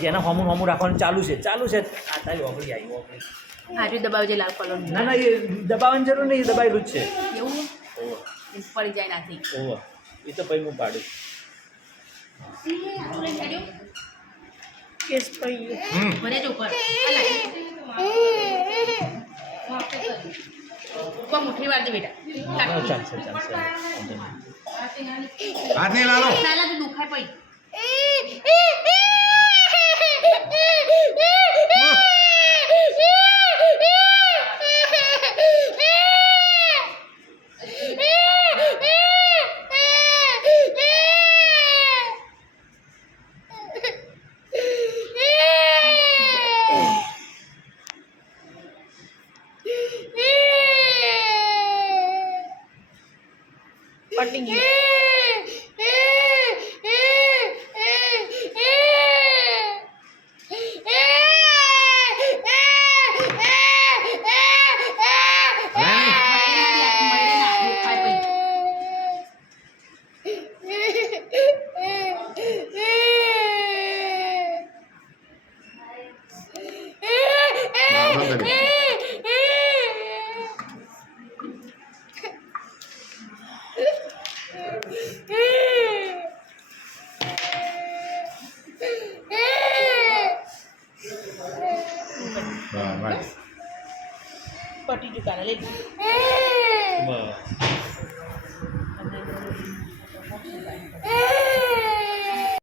જેના હોમું રાખવાનું ચાલુ છે આ તારી ઓગળી આવી ઓગળી હાજુ દબાવજે લાલ કલર ના એ દબાવવાની જરૂર નહીં, એ દબાવેલું જ છે. એવું ઓહો પડી જાય નાથી ઓહો એ તો પછી હું પાડું. કેસ પડી મને જો ઉપર ઉપર મુઠ્ઠી વાર દે બેટા ચાલશે હાથ નહીં લાલો નાલા તો દુખાય પડી પટી ગયું પટી ગયું કાલે લઈ બસ